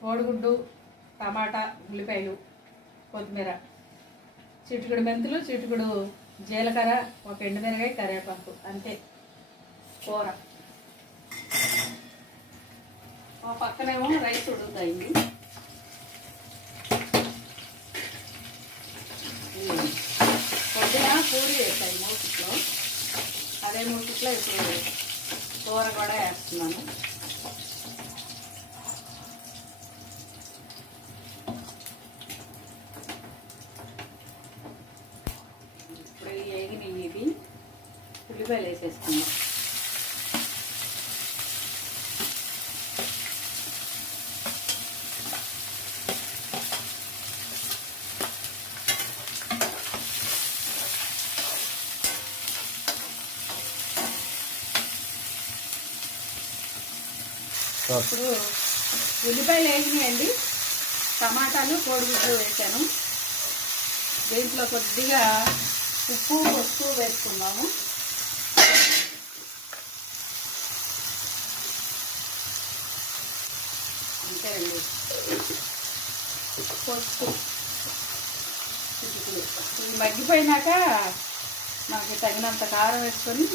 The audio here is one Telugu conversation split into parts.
కోడిగుడ్డు, టమాటా, ఉల్లిపాయలు, కొత్తిమీర, చిటికెడు మెంతులు, చిటికెడు జీలకర్ర, ఒక ఎండుమిరకాయ, కరివేపాకు, అంతే కూర. ఆ పక్కనేమో రైస్ ఉడుకుతాయి. పొద్దున పూరి వేస్తాయి మూకిట్లో, అదే మూకిట్లో ఇప్పుడు కూర కూడా వేస్తున్నాను. ఇప్పుడు వేగినవి ఇవి ఉల్లిపాయలు వేసేస్తున్నాను. ఇప్పుడు ఉల్లిపాయలు వేసినాయండి, టమాటాలు, కోడిగుడ్డు వేసాను. దీంట్లో కొద్దిగా ఉప్పు, పసుపు వేసుకున్నాము. అంతేనండి. పసుపు ఇప్పుడు ఇవి మగ్గిపోయినాక నాకు తగినంత కారం వేసుకొని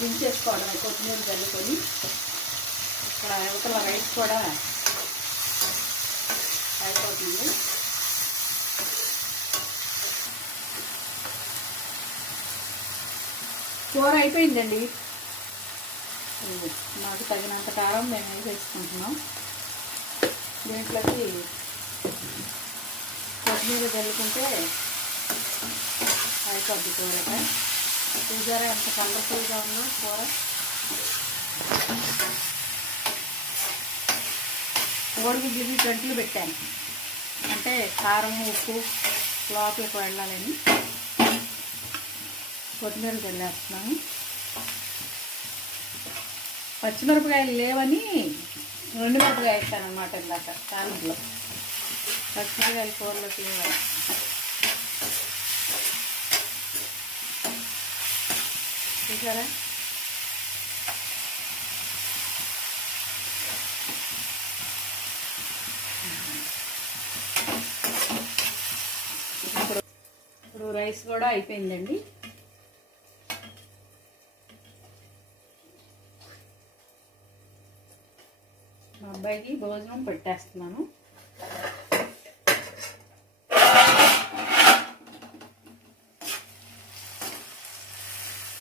దించేసుకోవడం, కొత్తిమీర చల్లుకొని. ఇక్కడ అవతల రైస్ కూడా అయిపోతుంది. కూర అయిపోయిందండి. మాకు తగినంత కారం మేము వేసేసుకుంటున్నాం. దీంట్లోకి కొత్తిమీర చల్లుకుంటే అయిపోద్ది కూరగా. చూసారా ఎంత కలర్ఫుల్గా ఉందో కూర. కోడిగుడ్లకి గంటలు పెట్టాను, అంటే కారం ఉప్పు లోపలికి వెళ్ళాలని. కొత్తిమీర చల్లేస్తున్నాను. పచ్చిమిరపకాయలు లేవని 2 మిరపకాయలు వేస్తాను అన్నమాట. ఇందాక తాలింపులో పచ్చిమిరపకాయలు కూరలోకి లేవని. చూసారా ఇప్పుడు రైస్ కూడా అయిపోయిందండి. మా అబ్బాయికి భోజనం పెట్టేస్తున్నాను.